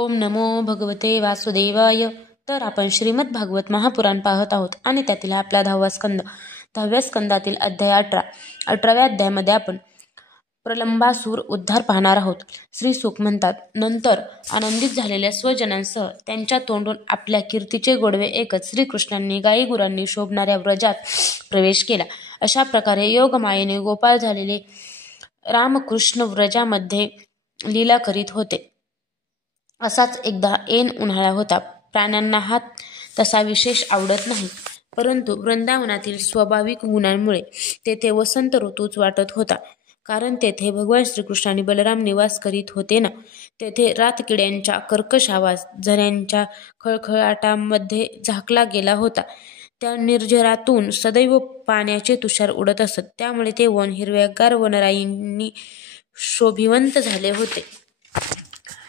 ओम नमो भगवते वासुदेवाय. तर आपण श्रीमद भागवत महापुराण पाहत आहोत आणि त्यातील आपला 10वा स्कंद. 10व्या स्कंदातील अध्याय 18व्या अध्यायामध्ये आपण प्रलंबासूर उद्धार पाहणार आहोत. श्री सुख म्हणतात, नंतर आनंदित झालेल्या स्वजनांसह त्यांच्या तोंडून आपल्या कीर्तीचे गोडवे एकच श्रीकृष्णांनी गायी गुरांनी शोभणाऱ्या व्रजात प्रवेश केला. अशा प्रकारे योगमायेने गोपाळ झालेले रामकृष्ण व्रजामध्ये लीला करीत होते. असाच एकदा ऐन उन्हाळा होता. प्राण्यांना हा तसा विशेष आवडत नाही, परंतु वृंदावनातील स्वाभाविक गुणांमुळे तेथे वसंत ऋतूच वाटत होता. कारण तेथे भगवान श्रीकृष्ण आणि बलराम निवास करीत होते ना. तेथे रातकिड्यांचा कर्कश आवाज झऱ्यांच्या खळखळाटामध्ये झाकला गेला होता. त्या निर्झरातून सदैव पाण्याचे तुषार उडत असत. त्यामुळे ते वन हिरव्यागार वनराईंनी शोभिवंत झाले होते.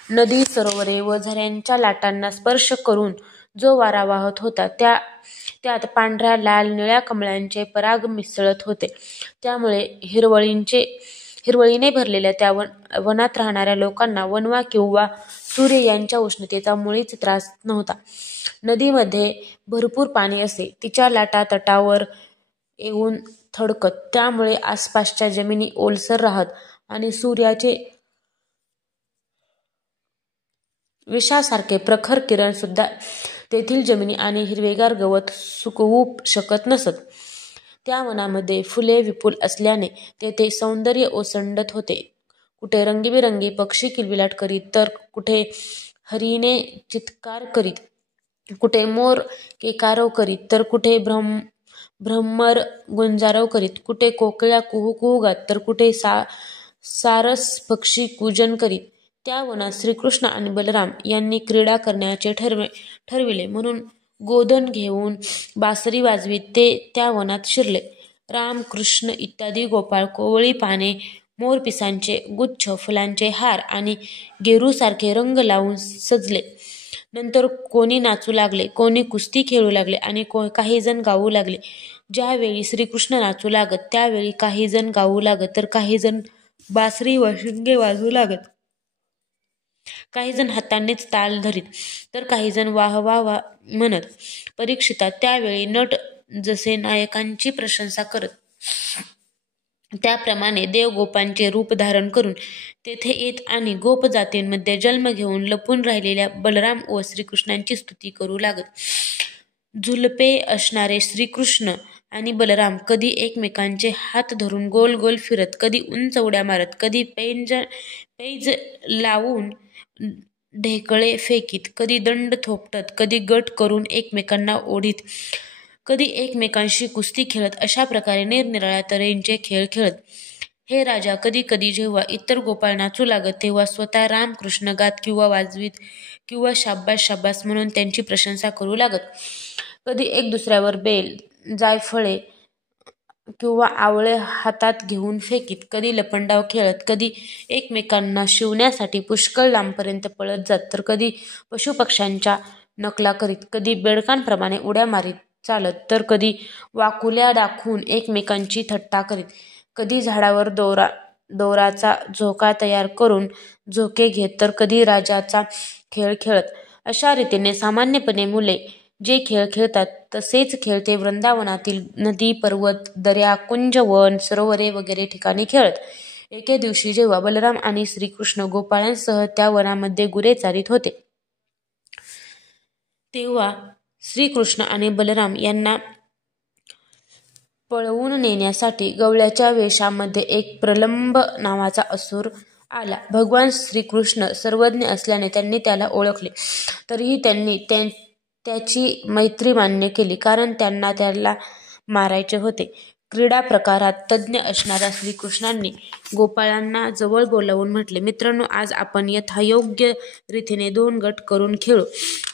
नदी, सरोवरे व झऱ्यांच्या लाटांना स्पर्श करून जो वारा वाहत होता त्यात पांढऱ्या, लाल, निळ्या कमळांचे पराग मिसळत होते. त्यामुळे हिरवळीने भरलेल्या त्या वनात राहणाऱ्या लोकांना वणवा किंवा सूर्य यांच्या उष्णतेचा मुळीच त्रास नव्हता. नदीमध्ये भरपूर पाणी असे. तिच्या लाटा तटावर येऊन थडकत. त्यामुळे आसपासच्या जमिनी ओलसर राहत आणि सूर्याचे विषासारखे प्रखर किरण सुद्धा तेथील जमिनी आणि हिरवेगार गवत सुकवू शकत नसत. त्या वनामध्ये फुले विपुल असल्याने तेथे सौंदर्य ओसंडत होते. कुठे रंगीबेरंगी पक्षी किलबिलाट करीत, तर कुठे हरिणे चित्कार करीत, कुठे मोर केकारव करीत, तर कुठे भ्रमर गुंजारव करीत, कुठे कोकिळा कुहू कुहू गात, तर कुठे सारस पक्षी कूजन करीत. त्या वनात श्रीकृष्ण आणि बलराम यांनी क्रीडा करण्याचे ठरविले म्हणून गोधन घेऊन बासरी वाजवीत ते त्या वनात शिरले. राम, कृष्ण इत्यादी गोपाळ कोवळी पाने, मोरपिसांचे गुच्छ, फुलांचे हार आणि गेरूसारखे रंग लावून सजले. नंतर कोणी नाचू लागले, कोणी कुस्ती खेळू लागले आणि काही जण गाऊ लागले. ज्यावेळी श्रीकृष्ण नाचू लागत त्यावेळी काही जण गाऊ लागत, तर काही जण बासरी व शिंगे वाजवू लागत. काही जण हातांनीच ताल धरीत, तर काही जण वाह वाह म्हणत. परीक्षिता त्यावेळी नट जसे नायकांची प्रशंसा करत, त्याप्रमाणे देव गोपांचे रूप धारण करून तेथे येत आणि गोप जातींमध्ये जन्म घेऊन लपून राहिलेल्या बलराम व श्रीकृष्णांची स्तुती करू लागत. झुलपे असणारे श्रीकृष्ण आणि बलराम कधी एकमेकांचे हात धरून गोल गोल फिरत, कधी उंच उड्या मारत, कधी पैज लावून ढेकळे फेकीत, कधी दंड थोपटत, कधी गट करून एकमेकांना ओढीत, कधी एकमेकांशी कुस्ती खेळत, अशा प्रकारे निरनिराळ्या तऱ्हेचे खेळ खेळत. हे राजा, कधी कधी जेव्हा इतर गोपाळ नाचू लागत तेव्हा स्वतः रामकृष्ण गात किंवा वाजवीत किंवा शाब्बास शाब्बास म्हणून त्यांची प्रशंसा करू लागत. कधी एक दुसऱ्यावर बेल, जायफळे किंवा आवळे हातात घेऊन फेकीत, कधी लपंडाव खेळत, कधी एकमेकांना शिवण्यासाठी पुष्कळ लांबपर्यंत पळत जात, तर कधी पशुपक्ष्यांच्या नकला करीत, कधी बेडकांप्रमाणे उड्या मारीत चालत, तर कधी वाकुल्या दाखवून एकमेकांची थट्टा करीत, कधी झाडावर दोराचा झोका तयार करून झोके घेत, तर कधी राजाचा खेळ खेळत. अशा रीतीने सामान्यपणे मुले जे खेळ खेळतात तसेच खेळ ते वृंदावनातील नदी, पर्वत, दऱ्या, कुंज, वन, सरोवरे वगैरे ठिकाणी खेळत. एके दिवशी जेव्हा बलराम आणि श्रीकृष्ण गोपाळांसह त्या वनामध्ये गुरे चारीत होते, तेव्हा श्रीकृष्ण आणि बलराम यांना पळवून नेण्यासाठी गवळ्याच्या वेशामध्ये एक प्रलंब नावाचा असुर आला. भगवान श्रीकृष्ण सर्वज्ञ असल्याने त्यांनी त्याला ओळखले. तरीही त्यांनी त्याची मैत्री मान्य केली, कारण त्यांना त्याला मारायचे होते. क्रीडा प्रकारात तज्ज्ञ असणाऱ्या श्रीकृष्णांनी गोपाळांना जवळ बोलावून म्हटले, मित्रांनो, आज आपण यथायोग्य रीतीने 2 गट करून खेळू.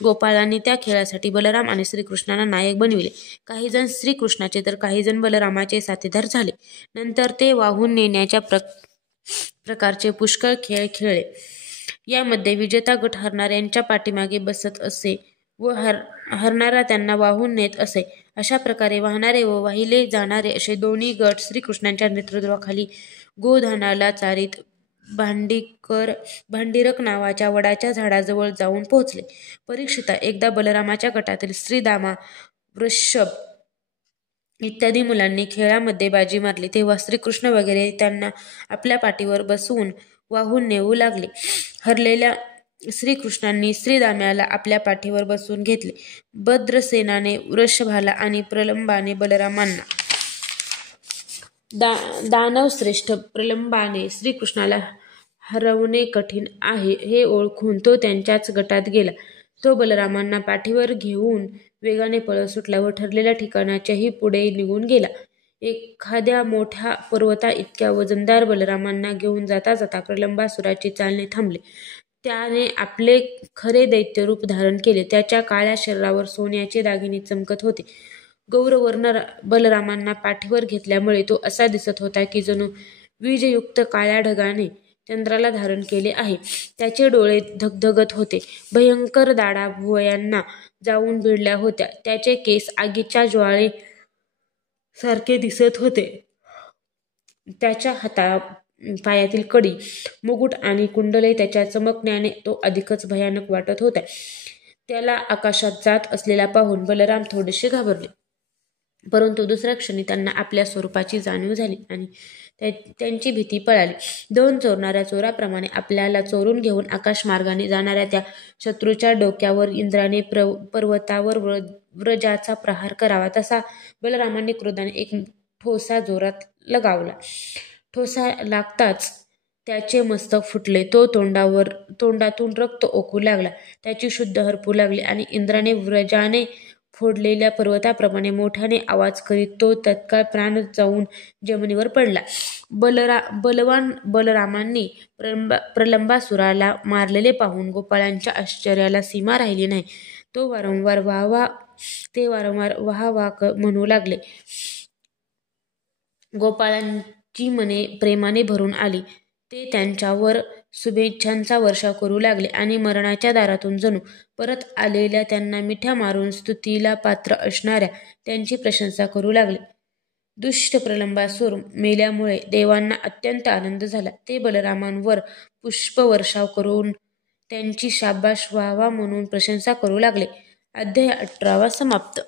गोपाळांनी त्या खेळासाठी बलराम आणि श्रीकृष्णांना नायक बनविले. काही जण श्रीकृष्णाचे तर काही जण बलरामाचे साथीदार झाले. नंतर ते वाहून नेण्याच्या प्रकारचे पुष्कळ खेळ खेळले. यामध्ये विजेता गट हरणाऱ्यांच्या पाठीमागे बसत असे व हरणारा त्यांना वाहून नेत असे. अशा प्रकारे वाहणारे व वाहिले जाणारे असे दोन्ही गट श्रीकृष्णांच्या नेतृत्वाखाली गोधनाला चारीत भांडीरक नावाच्या वडाच्या झाडाजवळ जाऊन पोहोचले. परीक्षिता एकदा बलरामाच्या गटातील श्रीदामा, वृषभ इत्यादी मुलांनी खेळामध्ये बाजी मारली तेव्हा श्रीकृष्ण वगैरे त्यांना आपल्या पाठीवर बसवून वाहून नेऊ लागले. हरलेल्या श्रीकृष्णांनी श्रीदाम्याला आपल्या पाठीवर बसवून घेतले. भद्रसेनाने वृषभाला आणि प्रलंबाने बलरामांना. दानवश्रेष्ठ प्रलंबाने श्रीकृष्णाला हरवणे कठीण आहे हे ओळखून तो त्यांच्याच गटात गेला. तो बलरामांना पाठीवर घेऊन वेगाने पळत सुटला व ठरलेल्या ठिकाणाच्याही पुढे निघून गेला. एखाद्या मोठ्या पर्वता इतक्या वजनदार बलरामांना घेऊन जाता जाता प्रलंबासुराची चालणे थांबले. त्याने आपले खरे दैत्यरूप धारण केले. त्याच्या काळ्या शरीरावर सोन्याचे दागिने चमकत होते. गौरवर्ण बलरामांना पाठीवर घेतल्यामुळे तो असा दिसत होता की जणू वीजयुक्त काळ्या ढगाने चंद्राला धारण केले आहे. त्याचे डोळे धगधगत होते. भयंकर दाढा भुवयांना जाऊन भिडल्या होत्या. त्याचे केस आगीच्या ज्वाळे सारखे दिसत होते. त्याच्या पायातील कडी, मुकुट आणि कुंडले त्याच्या चमकण्याने तो अधिकच भयानक वाटत होता. त्याला आकाशात जात असलेला पाहून बलराम थोडेसे घाबरले. परंतु दुसऱ्या क्षणी त्यांना आपल्या स्वरूपाची जाणीव झाली आणि त्यांची भीती पळाली. दोन चोरणाऱ्या चोराप्रमाणे आपल्याला चोरून घेऊन आकाशमार्गाने जाणाऱ्या त्या शत्रूच्या डोक्यावर इंद्राने पर्वतावर व्रजाचा प्रहार करावा तसा बलरामांनी क्रोधाने एक ठोसा जोरात लगावला. ठोसा लागताच त्याचे मस्तक फुटले. तो तोंडातून रक्त ओकू लागला. त्याची शुद्ध हरपू लागली आणि इंद्राने व्रजाने फोडलेल्या पर्वताप्रमाणे मोठ्याने आवाज करीत तो तत्काळ प्राण जाऊन जमिनीवर पडला. बलवान बलरामांनी प्रलंबासुराला मारलेले पाहून गोपाळांच्या आश्चर्याला सीमा राहिली नाही. ते वारंवार वाह वाह म्हणू लागले. गोपाळांची मने प्रेमाने भरून आली. ते त्यांच्यावर शुभेच्छांचा वर्षाव करू लागले आणि मरणाच्या दारातून जणू परत आलेल्या त्यांना मिठ्या मारून स्तुतीला पात्र असणाऱ्या त्यांची प्रशंसा करू लागले. दुष्ट प्रलंबासूर मेल्यामुळे देवांना अत्यंत आनंद झाला. ते बलरामांवर पुष्पवर्षाव करून त्यांची शाबास वाह वाह म्हणून प्रशंसा करू लागले. अध्याय 18 समाप्त.